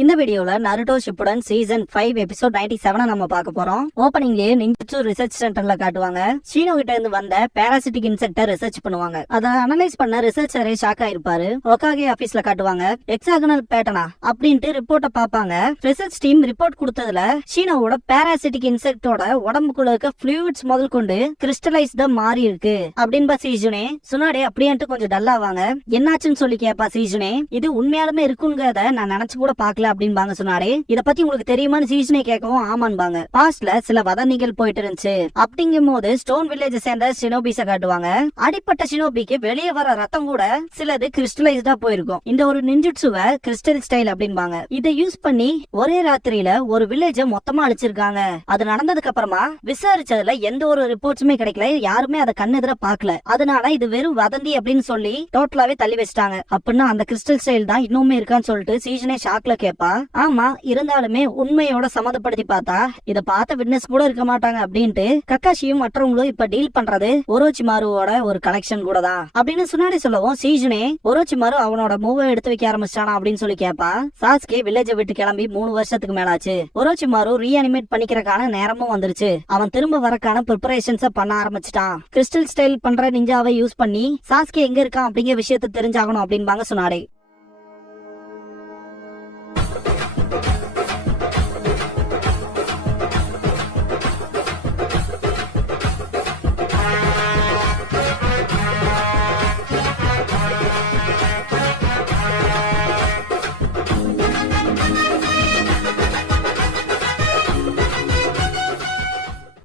இந்த வீடியோல Naruto Shippuden season 5 episode 97 நம்ம பார்க்க போறோம். ஓபனிங்லயே நிஞ்சுட்சு ரிசர்ச் சென்டர்ல காட்டுவாங்க. ஷீனோ கிட்ட இருந்து வந்த பாராசிட்டிக் இன்செக்ட ரிசர்ச் பண்ணுவாங்க. அத அனலைஸ் பண்ண ரிசர்ச்சரே ஷாக் ஆயிருப்பாரு. ஒகாகே ஆபீஸ்ல காட்டுவாங்க. ஹெக்ஸாகனல் பேட்டர்னா அப்படின்ட்டு ரிப்போர்ட்ட பாப்பாங்க. ரிசர்ச் டீம் ரிப்போர்ட் கொடுத்ததுல ஷீனோவோட பாராசிட்டிக் இன்செக்டோட உடம்புக்குள்ள இருக்க ஃப்ளூயிட்ஸ் முதல் கொண்டு கிறிஸ்டலைஸ்டா மாறி இருக்கு அப்படின்னு சீஜுனே சுனாடே அப்படின்ட்டு கொஞ்சம் டல்லாவாங்க. என்னாச்சுன்னு சொல்லி கேப்பா சீஜுனே. இது உண்மையாலுமே இருக்குங்கிறத நான் நினைச்சு கூட பாக்கல அப்படின்பாங்க சொன்னாரே. இத பத்தி உங்களுக்கு தெரியுமான்னு சீசனே கேட்கவும் ஆமான்பாங்க. பாஸ்ட்ல சில வதந்திகள் போயிட்டு இருந்துச்சு. அப்படிங்கும் போது ஸ்டோன் வில்லேஜ் சேர்ந்த ஷினோபிஸ காட்டுவாங்க. அடிப்பட்ட ஷினோபிக்கு வெளியே வர ரத்தம் கூட சிலது கிறிஸ்டலைஸ்டா போயிருக்கும். இந்த ஒரு நிஞ்சுட்சுவை கிறிஸ்டல் ஸ்டைல் அப்படின்பாங்க. இதை யூஸ் பண்ணி ஒரே ராத்திரியில ஒரு வில்லேஜ மொத்தமா அழிச்சிருக்காங்க. அது நடந்ததுக்கு அப்புறமா விசாரிச்சதுல எந்த ஒரு ரிப்போர்ட்ஸுமே கிடைக்கல. யாருமே அதை கண்ணெதிர பாக்கல. அதனால இது வெறும் வதந்தி அப்படின்னு சொல்லி டோட்டலாவே தள்ளி வச்சிட்டாங்க. அப்படின்னா அந்த கிறிஸ்டல் ஸ்டைல் தான் இன்னுமே இருக்கான்னு சொல்லிட்டு சீசனே ஷாக்ல கேப்பா. ஆமா, இருந்தாலுமே உண்மையோட சம்மந்தப்படுத்தி பார்த்தா இத பார்த்த விட்னஸ் கூட இருக்க மாட்டாங்க அப்படின்ட்டு கக்காஷியும் மற்றவங்களும் இப்ப டீல் பண்றது ஒரோச்சிமாருவோட ஒரு கலெக்ஷன் கூட தான் அப்படின்னு சுனாடி சொல்லவும் சீஜுனே ஒரோச்சிமாரு அவனோட மூவ எடுத்து வைக்க ஆரம்பிச்சானா அப்படின்னு சொல்லி கேப்பா. சாஸ்கே வில்லேஜ விட்டு கிளம்பி 3 வருஷத்துக்கு மேலாச்சு. ஒரோச்சிமாரு ரீஅனிமேட் பண்ணிக்கிறதுக்கான நேரமும் வந்துருச்சு. அவன் திரும்ப வரக்கான ப்ரிப்பரேஷன்ஸ பண்ண ஆரம்பிச்சிட்டான். கிறிஸ்டல் ஸ்டைல் பண்ற நிஞ்சாவை யூஸ் பண்ணி சாஸ்கே எங்க இருக்கான் அப்படிங்கிற விஷயத்த தெரிஞ்சாகணும் அப்படின்பாங்க சுனாடே.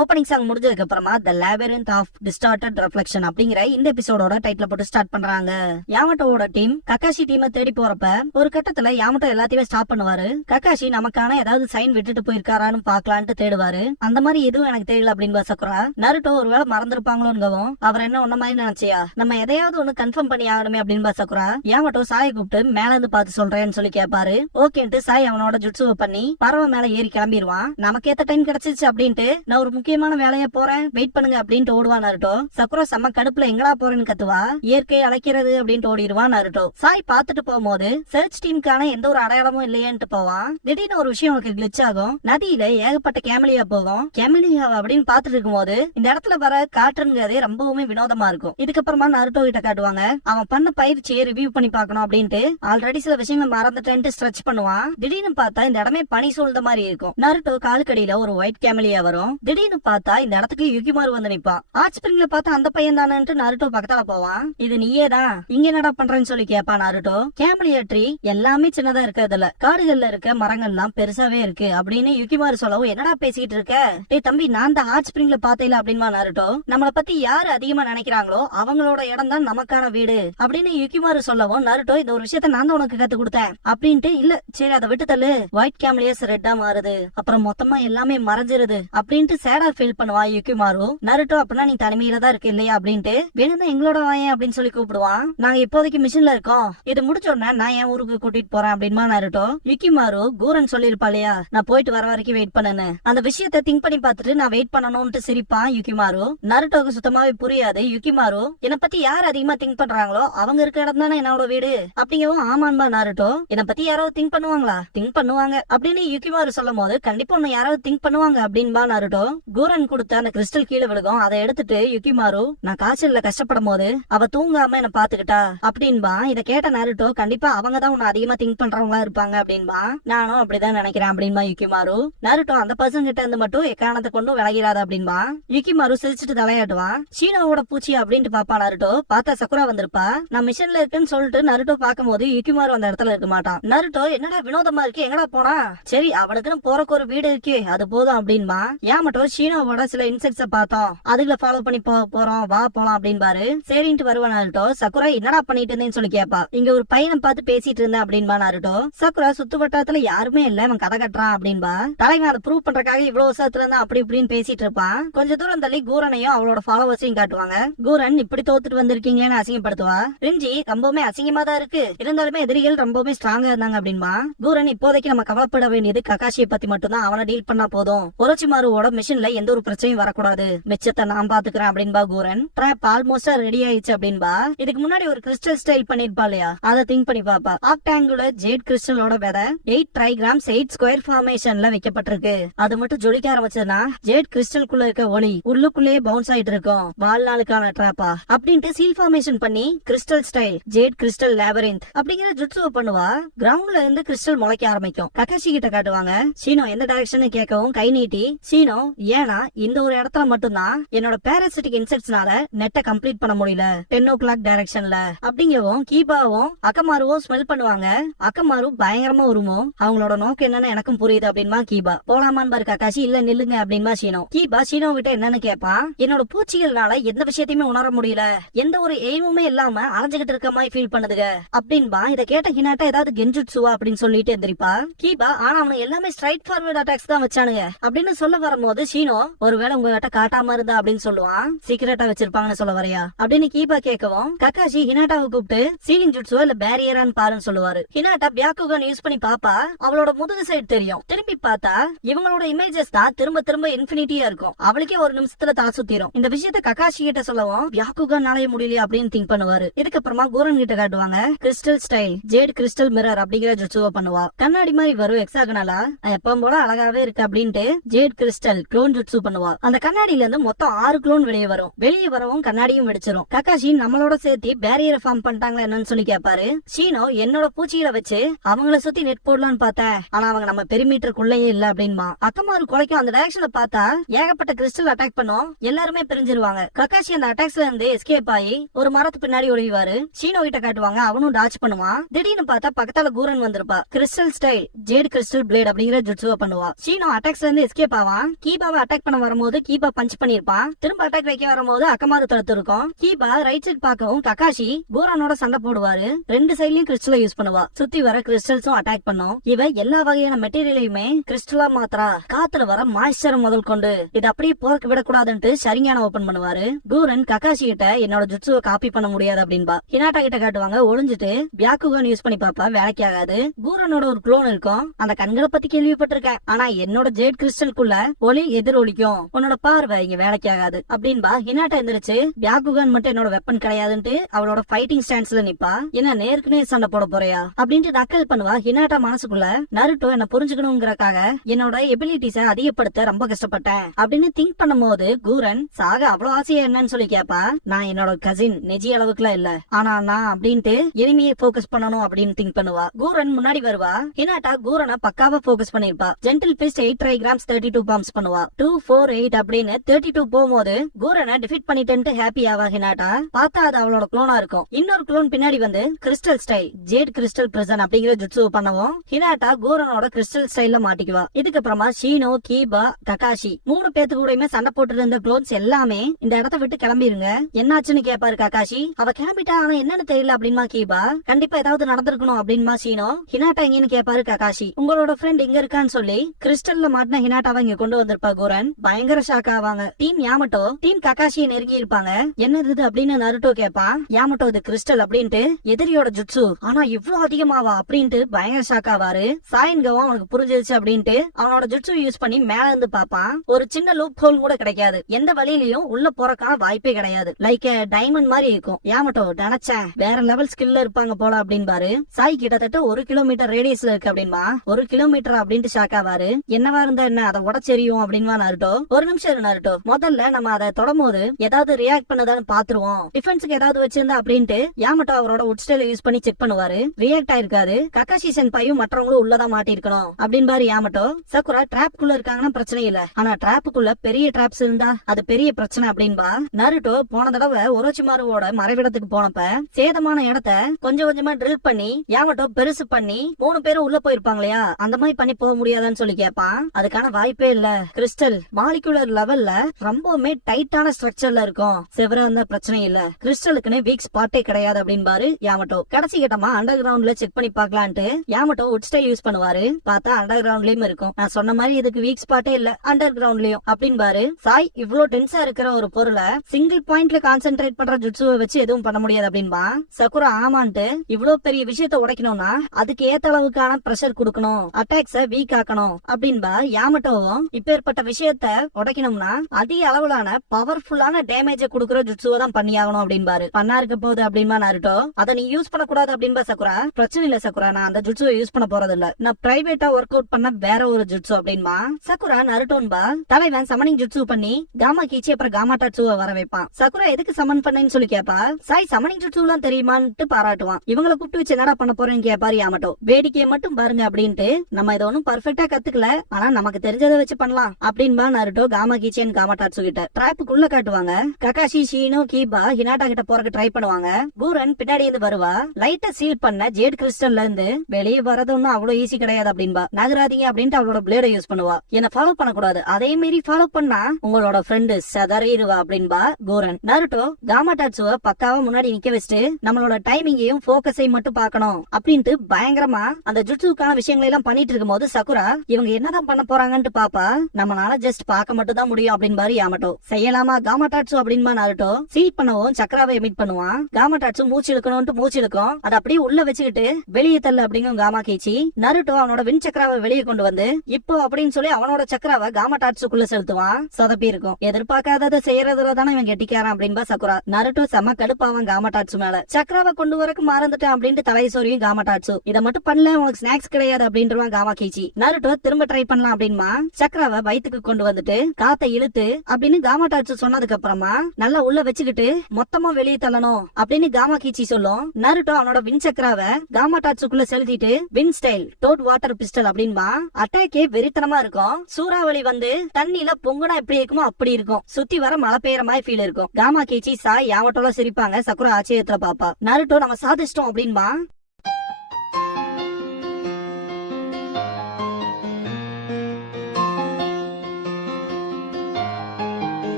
ஓப்பனிங் சாங் முடிஞ்சதுக்கு அப்புறமா தி லேபிரிந்த் ஆஃப் டிஸ்டார்டட் ரிஃப்ளெக்ஷன் அப்படிங்கிற இந்த எபிசோடோட டைட்டில் போட்டு ஸ்டார்ட் பண்றாங்க. யாமட்டோவோட டீம் கக்காஷி டீமை தேடி போறப்ப ஒரு கட்டத்துல யாமட்டோ எல்லாத்தையுமே ஸ்டாப் பண்ணுவாரு. கக்காஷி நமக்கான ஏதாவது சைன் விட்டுட்டு போயிருக்காரான்னு பாக்கலான்ட்டு தேடுவாரு. அந்த மாதிரி எதுவும் எனக்கு தெரியல அப்படின்னு சக்குரா. நருட்டோ ஒருவேளை மறந்துருப்பாங்களோங்கவும் அவர் என்ன ஒன்ன மாதிரி நினைச்சியா நம்ம எதையாவது ஒண்ணு கன்ஃபார்ம் பண்ணி ஆகணுமே அப்படின்னு சக்குரா. யாமட்டோ சாயை கூப்பிட்டு மேல இருந்து பார்த்து சொல்றேன்னு சொல்லி கேட்பாரு. ஓகேன்ட்டு சாய் அவனோட ஜுட்சுவை பண்ணி பறவை மேல ஏறி கிளம்பிடுவான். நமக்கு ஏத்த டைம் கிடைச்சிச்சு அப்படின்ட்டு நான் ஒரு முக்கியமான வேலையா போறேன், வெயிட் பண்ணுங்க அப்படின்ட்டு ஓடுவான் நருட்டோ. சக்குரா செம்ம கடுப்புல எங்கடா போறேன்னு கத்துவா. இயற்கை அழைக்கிறது அப்படின்ட்டு ஓடிடுவான் நருட்டோ. சாய் பாத்துட்டு போகும்போது சர்ச் டீமுக்கான எந்த ஒரு அடையாளமும் இல்லையேன்ட்டு போவான். திடீர்னு ஒரு விஷயம் உனக்கு கிளிச் ஆகும். நதியில ஏகப்பட்ட கேமலியா போகும். கேமலியா அப்படின்னு பாத்துட்டு இருக்கும்போது இந்த இடத்துல வர காற்றுங்கிறதே ரொம்பவுமே வினோதமா இருக்கும். இதுக்கப்புறமா நருட்டோ கிட்ட காட்டுவாங்க. அவன் பண்ண பயிற்சியை ரிவ்யூ பண்ணி பாக்கணும் அப்படின்ட்டு ஆல்ரெடி சில விஷயங்கள் மறந்துட்டேன்ட்டு ஸ்ட்ரெச் பண்ணுவான். திடீர்னு பார்த்தா இந்த இடமே பனி சூழ்ந்த மாதிரி இருக்கும். நருட்டோ காலுக்கடியில ஒரு ஒயிட் கேமலியா வரும். திடீர்னு பார்த்தா இந்த இடத்துக்கு யுகிமாரு வந்து நிப்பான். ஹாட் ஸ்பிரிங்ல பார்த்தா அந்த பையன் தானேன்ட்டு நருட்டோ பக்கத்தால போவான். இது நீயே தான், இங்க என்னடா பண்றேன்னு சொல்லி கேப்பா நருட்டோ. கேமலியா ட்ரீ எல்லாமே சின்னதா இருக்கிறதுல காடுகள்ல இருக்க மரங்கள்லாம் பெருசாவே இருக்கு அப்படின்னு யுகிமாரு சொல்லவும் என்னடா பேசிட்டு இருக்க டேய் தம்பி, நான் தான் ஹாட் ஸ்பிரிங்ல பார்த்தேல அப்படின்மா நருட்டோ. நம்மளை பத்தி யாரு அதிகமா நினைக்கிறாங்களோ அவங்களோட இடம் தான் நமக்கான வீடு அப்படின்னு யுகிமாரு சொல்லவும் நருட்டோ இந்த ஒரு விஷயத்த நான் தான் உனக்கு கத்து கொடுத்தேன் அப்படின்ட்டு இல்ல சரி அதை விட்டு தள்ளு. ஒயிட் கேமலியஸ் ரெட்டா மாறுது, அப்புறம் மொத்தமா எல்லாமே மறைஞ்சிருது அப்படின்ட்டு சேடா ஃபீல் பண்ணுவா யுகிமாரு. நருட்டோ அப்படின்னா நீ தனிமையில தான் இருக்கு இல்லையா அப்படின்ட்டு வேணும்னா எங்களோட வாயன் அப்படின்னு சொல்லி கூப்பிடுவான். நாங்க இப்போதைக்கு மிஷின்ல இருக்கோம், இது முடிச்ச உடனே நான் என் ஊருக்கு கூட்டிட்டு போறேன் அப்படின்மா நருட்டோ. யுகிமாரு கூரன் சொல்லிருப்பா இல்லையா நான் போயிட்டு வர வரைக்கும் வெயிட் பண்ணுன்னு. அந்த விஷயத்த திங்க் பண்ணி பார்த்துட்டு நான் வெயிட் பண்ணணும்னு சிரிப்பான் யுகிமாரு. நருட்டோக்கு சுத்தமாவே புரியாது. யுகிமாரு என்னை பத்தி யார் அதிகமா திங்க் பண்றாங்களோ அவங்க இருக்க இடம் தானே என்னோட வீடு அப்படிங்கவும் ஆமான்பா நருட்டோ. என்னை பத்தி யாராவது திங்க் பண்ணுவாங்களா? திங்க் பண்ணுவாங்க அப்படின்னு யுகிமாரு சொல்லும் போது கண்டிப்பா ஒன்னு யாராவது திங்க் பண்ணுவாங்க அப்படின்பா நருட்டோ. கூரன் கொடுத்த அந்த கிறிஸ்டல் கீழே விழுகும். அதை எடுத்துட்டு யுகிமாரு நான் காய்ச்சல்ல கஷ்டப்படும் போது அவ தூங்காம என்ன பாத்துக்கிட்டா அப்படின்பா. இத கேட்ட நருட்டோ கண்டிப்பா அவங்கதான் உன்னை அதிகமா திங்க் பண்றவங்களா இருப்பாங்க அப்படின்பா. நானும் அப்படிதான் நினைக்கிறேன் அப்படின்பா யுகிமாரு. நருட்டோ அந்த பர்சன் கிட்ட இருந்து மட்டும் எக்காரணத்தை கொண்டும் விலகிடாத அப்படின்பா. யுகிமாரு சிரிச்சுட்டு தலையாட்டுவான். ஷீனோவோட பூச்சி அப்படின்ட்டு பாப்பா நருட்டோ. பார்த்தா சக்குரா வந்திருப்பா. நான் மிஷன்ல இருக்குன்னு சொல்லிட்டு நருட்டோ பார்க்கும் போது யுகிமாரு அந்த இடத்துல இருக்க மாட்டான். நருட்டோ என்னடா வினோதமா இருக்கு, எங்கடா போனா? சரி அவனுக்குன்னு போறக்கு ஒரு வீடு இருக்கு அது போதும் அப்படின்பா. யாமட்டோ ஷீனோவோட சில இன்செக்ட்ஸ பார்த்தோம், அதுல ஃபாலோ பண்ணி போறோம் வா போலாம் அப்படின்பாரு. சரின்ட்டு வருவா நருட்டோ. சக்குரா என்னடா பண்ணிட்டு இருந்தேன்னு சொல்லி கேப்பா. இங்க ஒரு பையனை பார்த்து பேசிட்டு இருந்தேன் அப்படின்பா நருட்டோ. சக்குரா சுத்து வட்டாரத்துல யாருமே இல்ல, அவன் கதை கட்டுறான் அப்படின்பா. தலைவன் அதை ப்ரூவ் பண்றதுக்காக இவ்வளவு வருஷத்துல இருந்தா அப்படி இப்படின்னு பேசிட்டு இருப்பான். கொஞ்ச தூரம் தள்ளி கூரனையும் அவளோட ஃபாலோவர்ஸையும் காட்டுவாங்க. கூரன் இப்படி தோத்துட்டு வந்திருக்கீங்கன்னு அசிங்கப்படுத்துவா. ரிஞ்சி ரொம்பவுமே அசிங்கமா தான் இருக்கு, இருந்தாலுமே எதிரிகள் ரொம்பவுமே ஸ்ட்ராங்கா இருந்தாங்க அப்படின்பா. கூரன் இப்போதைக்கு நம்ம கவலைப்பட வேண்டியது கக்காஷியை பத்தி மட்டும்தான், அவனை டீல் பண்ணா போதும். ஒரோச்சிமாருவோட மிஷன்ல எந்த ஒரு ஒரு பிரச்சனையும் வரக்கூடாது, மிச்சத்தை நான் பாத்துக்கிறேன் அப்படின்பா கூரன். ட்ராப் ஆல்மோஸ்டா ரெடி ஆயிடுச்சு அப்படின்பா. இதுக்கு முன்னாடி ஒரு கிறிஸ்டல் ஸ்டைல் பண்ணிருப்பா இல்லையா, அதை திங்க் பண்ணி பாப்பா. ஆக்டாங்குலர் ஜேட் கிறிஸ்டலோட விதை 8 ட்ரைகிராம்ஸ் 8 ஸ்கொயர் ஃபார்மேஷன்ல வைக்கப்பட்டிருக்கு. அது மட்டும் ஜொலிக்க ஆரம்பிச்சதுன்னா ஜேட் கிறிஸ்டலுக்குள்ள இருக்க ஒளி உள்ளுக்குள்ளேயே பவுன்ஸ் ஆயிட்டு இருக்கும். வாழ்நாளுக்கான ட்ராப்பா அப்படின்ட்டு சீல் ஃபார்மேஷன் பண்ணி கிறிஸ்டல் ஸ்டைல் ஜேட் கிறிஸ்டல் லேபரிந்த் அப்படிங்கிற ஜுட்சுவை பண்ணுவா. கிரவுண்ட்ல இருந்து கிறிஸ்டல் முளைக்க ஆரம்பிக்கும். கக்காஷி கிட்ட காட்டுவாங்க. ஷீனோ எந்த டைரக்ஷன் கேட்கவும் கை நீட்டி, ஷீனோ ஏன்னா இந்த ஒரு இடத்துல மட்டும்தான் என்னோட பாராசிட்டிக் இன்செக்ட்ஸ்னால நெட்டை கம்ப்ளீட் பண்ண முடியல 10 o'clock டைரக்ஷன்ல அப்படிங்கவும் கீபாவும் அக்கமாருவும் ஸ்மெல் பண்ணுவாங்க. அக்கமாரு பயங்கரமா உருமோ. அவங்களோட நோக்கம் என்னன்னு எனக்கும் புரியுது அப்படின்பா கீபா. போலாமான்னு பாரு கக்காஷி. இல்ல நில்லுங்க அப்படின்பா ஷீனோ. கீபா ஷீனோ கிட்ட என்னன்னு கேட்பான். என்னோட பூச்சிகள்னால எந்த விஷயத்தையுமே உணர முடியல, எந்த ஒரு எய்முமே இல்லாம அலைஞ்சுகிட்டு இருக்க மாதிரி ஃபீல் பண்ணுதுங்க அப்படின்பா. இத கேட்ட ஹினாட்டா ஏதாவது கெஞ்சுட்சுவா அப்படின்னு சொல்லிட்டு எந்திரிப்பா. கீபா ஆனா அவனுக்கு எல்லாமே ஸ்ட்ரைட் ஃபார்வர்ட் அட்டாக்ஸ் தான் வச்சானுங்க அப்படின்னு சொல்ல வரும்போது ஷீனோ ஒருவேளை உங்ககிட்ட காட்டாம இருந்தா அப்படின்னு சொல்லுவான். சீக்கிரட்டா வச்சிருப்பாங்கன்னு சொல்ல வரையா அப்படின்னு கீபா கேட்கவும் கக்காஷி ஹினாட்டாவை கூப்பிட்டு சீலிங் ஜுட்சுவோ இல்ல பேரியரான்னு பாருன்னு சொல்லுவாரு. ஹினாட்டா பியாக்குகன் யூஸ் பண்ணி பாப்பா. அவளோட முதுகு சைடு தெரியும். திரும்பி பார்த்தா இவங்களோட இமேஜஸ் தான் திரும்ப திரும்ப இன்ஃபினிட்டியா இருக்கும். அவளுக்கே ஒரு நிமிஷத்துல தலை சுத்திரும். இந்த விஷயத்த கக்காஷி கிட்ட சொல்லவும் பியாக்குகனாலே முடியல அப்படின்னு திங்க் பண்ணுவாரு. இதுக்கப்புறமா கூரன் கிட்ட காட்டுவாங்க. Crystal style jade crystal mirror அப்படிங்கிற ஜுட்சுவை பண்ணுவா. கண்ணாடி மாதிரி வரும் எக்ஸாகனலா, எப்பவும் போல அழகாவே இருக்கு அப்படின்ட்டு ஜேட் கிறிஸ்டல் க்ளோன் ஜுட்சு பண்ணுவா. அந்த கண்ணாடியில இருந்து மொத்தம் 6 க்ளோன் வெளியே வரும். வெளியே வரவும் கண்ணாடியும் வெடிச்சிரும். கக்காஷி நம்மளோட சேர்த்து பேரியரை ஃபார்ம் பண்ணிட்டாங்களா என்னன்னு சொல்லி கேட்பாரு. ஷீனோ என்னோட பூச்சிகளை வச்சு அவங்கள சுத்தி நெட் போடலான்னு பார்த்தேன், ஆனா அவங்க நம்ம பெரிமீட்டருக்குள்ளேயே இல்ல அப்படின்பா. அக்கமாரு குலைக்கும். அந்த டைரக்ஷன்ல பார்த்தா ஏகப்பட்ட கிறிஸ்டல் அட்டாக் பண்ணும். எல்லாருமே பிரிஞ்சிருவாங்க. கக்காஷி அந்த அட்டாக்ஸ்ல இருந்து எஸ்கேப் ஆகி ஒரு மரத்து பின்னாடி ஒளிவாரு. ஷீனோ கிட்ட காட்டுவாங்க. அவனும் டாச் பண்ணுவான். திடீர்னு பார்த்தா பக்கத்தால கூரன் வந்திருப்பா. Crystal style jade crystal blade அப்படிங்கிற ஜுட்சுவை பண்ணுவா. ஷீனோ அட்டாக்ஸ்ல இருந்து எஸ்கேப் ஆவான். கீபாவை அட்டாக் பண்ண வரும்போது கீபா பஞ்ச் பண்ணிருப்பான். திரும்ப அட்டாக் வைக்க வரும்போது அக்கமாரு தடுத்து இருக்கும். கீபா ரைட் சைட் பார்க்கவும் கக்காஷி கூரனோட சண்டை போடுவாரு. 2 சைட்லயும் கிறிஸ்டலை யூஸ் பண்ணுவா. சுத்தி வர கிறிஸ்டல்ஸும் அட்டாக் பண்ணும். இவ எல்லா வகையான மெட்டீரியலையுமே கிறிஸ்டலா மாத்திரா. காத்துல வர மாய்ஸ்சர் முதல் கொண்டு இது அப்படியே போர்க்கு விடக்கூடாதுன்ட்டு சரியான ஓபன் பண்ணுவாரு. கூரன் கக்காஷி கிட்ட என்னோட ஜுட்சுவை காப்பி பண்ண முடியாது அப்படின்பா. ஹினாட்டா கிட்ட காட்டுவாங்க. ஒளிஞ்சிட்டு பியாக்குகன் யூஸ் பண்ணி பாப்பா. வேலைக்கு ஆகாது. கூரனோட ஒரு க்ளோன் இருக்கும். அந்த கண்களை பத்தி கேள்விப்பட்டிருக்கேன், ஆனா என்னோட ஜேட் கிறிஸ்டலுக்குள்ள ஒளி எதிர் ஒலிக்கும். உன்னோட பார்வை இங்க வேலைக்கு ஆகாது அப்படின்பா. ஹினாட்டா எந்திரிச்சு பியாக்குகன் மட்டும் என்னோட வெப்பன் கிடையாதுன்ட்டு அவளோட ஃபைட்டிங் ஸ்டான்ஸ்ல நிப்பா. என்ன நேருக்கு நேர் சண்டை போட போறியா அப்படின்ட்டு நக்கல் பண்ணுவா. ஹினாட்டா மனசுக்குள்ள நருட்டோ என்ன புரிஞ்சுக்கணுங்கிறக்காக என்னோட எபிலிட்டிஸ அதிகப்படுத்த ரொம்ப கஷ்டப்பட்டேன் அப்படின்னு திங்க் பண்ணும்போது கூரன் சாக அவ்வளவு ஆசையா என்னன்னு சொல்லி கேப்பா. நான் என்னோட கசின் நெஜி அளவுக்குலாம் இல்ல, ஆனா நான் அப்படின்ட்டு எனிமையை போக்கஸ் பண்ணணும் அப்படின்னு திங்க் பண்ணுவா. கூரன் முன்னாடி வருவா. ஹினாட்டா கூரனை பக்காவா போக்கஸ் பண்ணிருப்பா. ஜென்டில் பிஸ்ட் 8 ட்ரைகிராம்ஸ் 32 பாம்ஸ் பண்ணுவா. 2 4 8 அப்படின்னு 32 போகும்போது கூரனை டிஃபீட் பண்ணிட்டு ஹாப்பி ஆவா. ஹினாட்டா பார்த்தா அது அவளோட க்ளோனா இருக்கும். இன்னொரு க்ளோன் பின்னாடி வந்து crystal style jade crystal Prasan அப்படிங்கிற ஜுட்சுவை பண்ணவும் ஹினாட்டா கூரனோட கிறிஸ்டல் ஸ்டைல்ல மாட்டிக்குவா. இதுக்கப்புறமா ஷீனோ கீபா கக்காஷி 3 பேத்து கூடயுமே சண்டை போட்டு இருந்த க்ளோன்ஸ் எல்லாமே இந்த இடத்த விட்டு கிளம்பிருங்க. என்னாச்சுன்னு கேப்பாரு கக்காஷி. அவ கிளம்பிட்டா ஆனா என்னன்னு தெரியல அப்படின்மா கீபா. கண்டிப்பா ஏதாவது நடந்திருக்கணும் அப்படின்மா ஷீனோ. ஹினாட்டா எங்கன்னு கேப்பாரு கக்காஷி. உங்களோட ஃப்ரெண்ட் எங்க இருக்கான்னு சொல்லி கிறிஸ்டல்ல மாட்டின ஹினாட்டாவை இங்க கொண்டு வந்திருப்பா கூரன். பயங்கர ஷாக் ஆவாங்க. டீம் யாமட்டோ டீம் கக்காஷியை நெருங்கி இருப்பாங்க. என்னது இது அப்படின்னு நருட்டோ கேப்பான். யாமட்டோ இது கிறிஸ்டல் அப்படின்ட்டு எதிரியோட ஜுட்சு, ஆனா இவ்வளவு அதிகமாவா அப்படின்ட்டு பயங்கர ஷாக் ஆவாரு. சாயன்கவும் அவனுக்கு புரிஞ்சிருச்சு அப்படின்ட்டு அவனோட ஜுட்சு யூஸ் பண்ணி மேல இருந்து பாப்பான். ஒரு சின்ன லூப் ஹோல் கூட கிடைக்காது. எந்த வழியிலயும் உள்ள போறக்கான வாய்ப்பே கிடையாது. லைக் டைமண்ட் மாதிரி இருக்கும். யாமட்டோ நினைச்சேன் வேற லெவல் ஸ்கில்ல இருப்பாங்க போல அப்படின்பாரு. சாய் கிட்டத்தட்ட 1 கிலோமீட்டர் ரேடியஸ்ல இருக்கு அப்படின்பா. 1 கிலோமீட்டர் அப்படின்ட்டு ஷாக் ஆவாரு. என்னவா இருந்தா என்ன அதை உடச்செரியும் அப்படின்பா நருட்டோ. ஒரு நிமிஷம் இரு நருட்டோ, முதல்ல நம்ம அதை தொடரும்போது ஏதாவது ரியாக்ட் பண்ணதான்னு பாத்துருவோம். டிஃபென்ஸ்க்கு ஏதாவது வச்சிருந்தா அப்படின்ட்டு யாமட்டோ அவரோட உட் ஸ்டைல யூஸ் பண்ணி செக் பண்ணுவாரு. ரியாக்ட் ஆயிருக்காது. கக்காஷி சென்பாயும் மற்றவங்களும் உள்ளதான் மாட்டி இருக்கணும் அப்படின்பாரு யாமட்டோ. சக்குரா டிராப்குள்ள இருக்காங்கன்னா பிரச்சனை இல்ல, ஆனா டிராப்புக்குள்ள பெரிய டிராப்ஸ் இருந்தா அது பெரிய பிரச்சனை அப்படின்பா. நருட்டோ போன தடவை ஒரோச்சிமாருவோட மறைவிடத்துக்கு போனப்ப சேதமான இடத்த கொஞ்சம் கொஞ்சமா ட்ரில் பண்ணி யாமட்டோ பெருசு பண்ணி 3 பேரும் உள்ள போயிருப்பாங்க இல்லையா, அந்த மாதிரி பண்ணி போக முடியாதான்னு சொல்லி கேட்பான். அதுக்கான வாய்ப்பே இல்ல. கிறிஸ்டல் மாலிகுலர் லெவல்ல ரொம்பவுமே டைட்டான ஸ்ட்ரக்சர்ல இருக்கும். செவர அந்த பிரச்சனை இல்ல. கிறிஸ்டலுக்குன்னு வீக் ஸ்பாட்டே கிடையாது அப்படின்பாரு யாமட்டோ. கடைசி கட்டமா அண்டர் கிரவுண்ட்ல செக் பண்ணி பாக்கலான்ட்டு யாமட்டோ உட் ஸ்டைல் யூஸ் பண்ணுவாரு. பார்த்தா அண்டர் கிரவுண்ட்லயும் இருக்கும். நான் சொன்ன மாதிரி இதுக்கு வீக் ஸ்பாட்டே இல்ல அண்டர் கிரவுண்ட்லயும் அப்படின்பாரு. சாய் இவ்ளோ டென்ஸா இருக்கிற ஒரு பொருளை சிங்கிள் பாயிண்ட்ல கான்சென்ட்ரேட் பண்ற ஜுட்சுவை வச்சு எதுவும் பண்ண முடியாது அப்படின்பா. சக்குரா ஆமான்ட்டு இவ்வளவு பெரிய விஷயத்த உடைக்கணும்னா அதுக்கு ஏத்த அளவுக்கான பிரஷர் கொடுக்கணும், அட்டாக்ஸ வீக் ஆக்கணும் அப்படின்பா. யாமட்டோவும் இப்பேற்பட்ட விஷயத்த ஜுட்ஸுவை உடைக்கணும்னா அதிக அளவிலான பவர்ஃபுல்லான டேமேஜ் கொடுக்குற ஜுட்ஸுவை தான் பண்ணியாகணும் அப்படின்பாரு. பண்ணா இருக்க போகுது அப்படின்பா நருட்டோ. அதை நீ யூஸ் பண்ணக்கூடாது அப்படின்பா சக்குரா. பிரச்சனை இல்ல சக்குரா, நான் அந்த ஜுட்ஸுவை யூஸ் பண்ண போறது இல்ல, நான் பிரைவேட்டா ஒர்க் அவுட் பண்ண வேற ஒரு ஜுட்ஸு அப்படின்பா சக்குரா. நருட்டோன்பா தலைவன் சமனிங் ஜுட்ஸு பண்ணி காமா கீச்சி அப்புறம் காமா டாட்சுவை வர வைப்பான். சக்குரா எதுக்கு சமன் பண்ணேன்னு சொல்லி கேப்பா. சாய் சமனிங் ஜுட்ஸுலாம் தெரியுமான்ட்டு பாராட்டுவான். இவங்களை கூப்பிட்டு வச்சு என்னடா பண்ண போறேன்னு கேப்பாரு யாமட்டோ. வேடிக்கையை மட்டும் பாருங்க அப்படின்ட்டு, நம்ம இதை ஒன்னும் பர்ஃபெக்டா கத்துக்கல, ஆனா நமக்கு தெரிஞ்சதை வச்சு பண்ணலாம் அப்படின்பா நருட்டோ காமா கீச்சி அண்ட் காமா டாட்சு கிட்ட. டிராப்புக்குள்ள காட்டுவாங்க. ககாஷி, ஷீனோ, கீபா ஹினாட்டா கிட்ட போறதுக்கு ட்ரை பண்ணுவாங்க. பூரன் பின்னாடி இருந்து வருவா. லைட்டா சீல் பண்ண ஜேட் கிறிஸ்டல்ல இருந்து வெளியே வரது ஒன்னும் அவ்வளவு ஈஸி கிடையாது அப்படின்பா. நகராதீங்க அப்படின்ட்டு அவளோட பிளேட யூஸ் பண்ணுவா. என்ன ஃபாலோ பண்ணக்கூடாது, அதே மாதிரி ஃபாலோ பண்ணா உங்களோட ஃப்ரெண்டு செதறிடுவா அப்படின்பா பூரன். நருட்டோ காமா டாட்சுவை பக்காவா முன்னாடி நிக்க வச்சுட்டு நம்மளோட டைமிங்கையும் போக்கஸையும் மட்டும் பார்க்கணும் அப்படின்ட்டு பயங்கரமா அந்த ஜுட்சுக்கான விஷயங்களை எல்லாம் பண்ணிட்டு இருக்கும் போது சக்குரா இவங்க என்னதான் பண்ண போறாங்கன்னு பாப்பா. நம்மளால ஜஸ்ட் பார்க்க மட்டும் தான் முடியும் அப்படின்பாரு யாமட்டோ. செய்யலாமா காமா டாட்சு அப்படின்பா நருட்டோ. சீட் பண்ணவும் சக்கராவை எமிட் பண்ணுவான். காமா டாட்சு மூச்சு இழுக்கணும்னு மூச்சு இழுக்கும். அதை அப்படியே உள்ள வச்சுக்கிட்டு வெளியே தள்ளு அப்படிங்கும் காமா கீச்சி. நருட்டோ அவனோட வின் சக்கராவை வெளியே கொண்டு வந்து இப்போ அப்படின்னு சொல்லி அவனோட சக்கராவை காமா டாட்சுக்குள்ள செலுத்துவான். சொதப்பி இருக்கும். எதிர்பார்க்காததை செய்யறதுல தானே இவன் கெட்டிக்காரன் அப்படின்பா சக்குரா. நருட்டோ செம்ம கடுப்பாவான் காமா டாட்சு மேல. சக்கராவை கொண்டு வரக்கு மறந்துட்டேன் அப்படின்ட்டு தலையை சொரியும் காமா டாட்சு. இதை மட்டும் பண்ணல உனக்கு ஸ்நாக்ஸ் கிடையாது அப்படின்றான் காமா கீச்சி. நருட்டோ திரும்ப ட்ரை பண்ணலாம் அப்படின்மா சக்கராவை வயித்துக்கு கொண்டு வந்துட்டு காத்தை இழுத்து அப்படின்னு காமா டாட்சு சொன்னதுக்கு அப்புறமா நல்லா உள்ள வச்சுக்கிட்டு மொத்தமா வெளியே தள்ளணும் அப்படின்னு காமா கீச்சி சொல்லும். நருட்டோ அவனோட வின் சக்கராவை காமா டாட்சுக்குள்ள செலுத்திட்டு வின் ஸ்டைல் டோட் வாட்டர் பிஸ்டல் அப்படின்பா. அட்டாக்கே வெறித்தனமா இருக்கும். சூறாவளி வந்து தண்ணியில பொங்குனா எப்படி இருக்குமோ அப்படி இருக்கும். சுத்தி வர மழை பெய்யற மாதிரி ஃபீல் இருக்கும். காமா கீச்சி சாய் யாவட்டோல சிரிப்பாங்க. சக்குரா ஆச்சரியத்துல பாப்பா. நருட்டோ நம்ம சாதிச்சிட்டோம் அப்படின்பா.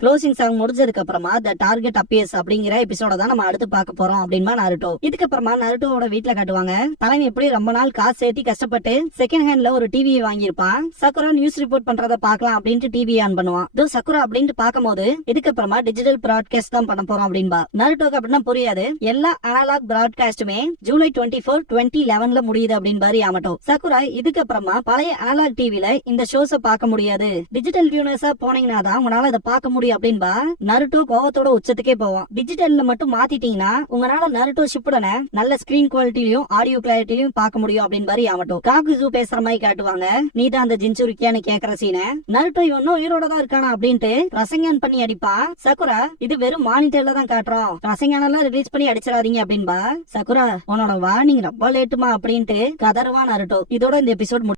க்ளோசிங் சாங் முடிஞ்சதுக்கு அப்புறமா த டார்கெட் அப்பியர்ஸ் அப்படிங்கிற எபிசோட தான் நம்ம அடுத்து பார்க்க போறோம் அப்படின்பா நருட்டோ. இதுக்கப்புறமா நருட்டோட வீட்டுல காட்டுவாங்க. தலைமை எப்படி ரொம்ப நாள் காசு சேர்த்தி கஷ்டப்பட்டு செகண்ட் ஹேண்ட்ல ஒரு டிவியை வாங்கியிருப்பான். சக்குரா நியூஸ் ரிப்போர்ட் பண்றத பாக்கலாம் அப்படின்ட்டு டிவி ஆன் பண்ணுவான். இதோ சக்குரா அப்படின்ட்டு பாக்கும்போது இதுக்கப்புறமா டிஜிட்டல் பிராட்காஸ்ட் தான் பண்ண போறோம் அப்படின்பா. நருட்டோக்கு அப்படின்னா புரியாது. எல்லா அனலாக் பிராட்காஸ்டுமே ஜூலை 24, 2011 முடியுது அப்படின்பாரு யாமட்டோ. சக்குரா இதுக்கப்புறமா பழைய அனலாக் டிவில இந்த ஷோஸ பார்க்க முடியாது, டிஜிட்டல் வியூனர்ஸா போனீங்கன்னா தான் உங்களால அதை பார்க்க முடியும் அப்படின்பா. நருட்டோ கோவத்தோட உச்சத்துக்கே போவான். டிஜிட்டல்ல மட்டும் மாத்திட்டீங்கன்னா உங்களால நருட்டோ ஷிப்புடன நல்ல ஸ்கிரீன் குவாலிட்டிலையும் ஆடியோ கிளாரிட்டிலையும் பார்க்க முடியும் அப்படின்பாரு யாமட்டோ. காகுசு பேசுற மாதிரி காட்டுவாங்க. நீதான் அந்த ஜின்சுரிக்கியான்னு கேக்குற சீன. நருட்டோ இன்னும் உயிரோட தான் இருக்கானா அப்படின்ட்டு ரசங்கான் பண்ணி அடிப்பா. சக்குரா இது வெறும் மானிட்டர்ல தான் காட்டுறோம், ரசங்கான் எல்லாம் ரிலீஸ் பண்ணி அடிச்சிடாதீங்க அப்படின்பா. சக்குரா உன்னோட வார்னிங் ரொம்ப லேட்டுமா அப்படின்ட்டு கதறுவா நருட்டோ. இதோட இந்த எபிசோட்